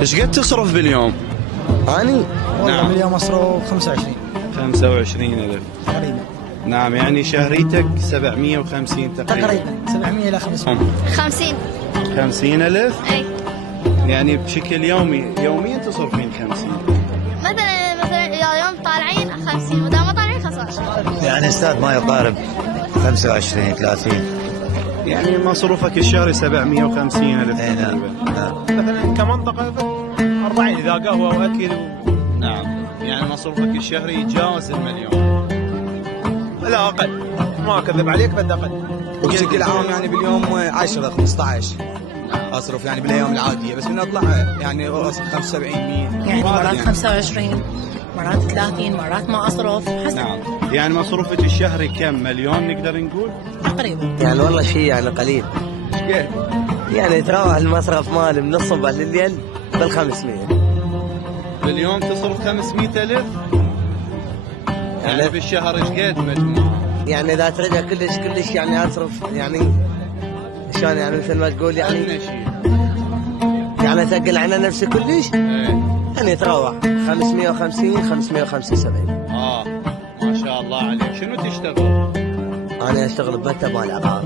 ايش قد تصرف باليوم؟ اني والله نعم. باليوم اصرف 25 25,000 تقريبا. نعم، يعني شهريتك 750 تقريبا 700 الى 500. 50. 50,000 اي يعني بشكل يومي، يوميا تصرفين 50. مثلا اذا يوم طالعين 50 واذا ما طالعين 15. يعني استاذ ما يقارب 25 30. يعني مصروفك الشهري 750,000 اي نعم تقريبا. نعم. مثلا كمنطقة 40 إذا قهوة وأكل نعم، يعني مصروفك الشهري يتجاوز المليون. لا أقل، ما أكذب عليك بد أقل. بشكل عام يعني باليوم 10 15 اصرف يعني بالايام العاديه، بس من اطلع يعني اصرف 75 100 يعني مرات يعني. 25 مرات 30 مرات ما أصرف حسب. نعم، يعني مصروفك الشهري كم؟ مليون نقدر نقول؟ تقريبا. يعني والله شيء يعني قليل، ايش قد؟ يعني يتراوح المصرف مالي من الصبح لليل بال 500. باليوم تصرف 500,000 يعني بالشهر ايش قد مجموعة؟ يعني اذا ترجع كلش يعني اصرف يعني شلون يعني مثل ما تقول يعني أدنى شيء. يعني اثقل على نفسي كلش، إيه. يعني يتراوح 550 575. ما شاء الله عليك. شنو تشتغل؟ انا اشتغل بمكتب مال عقار.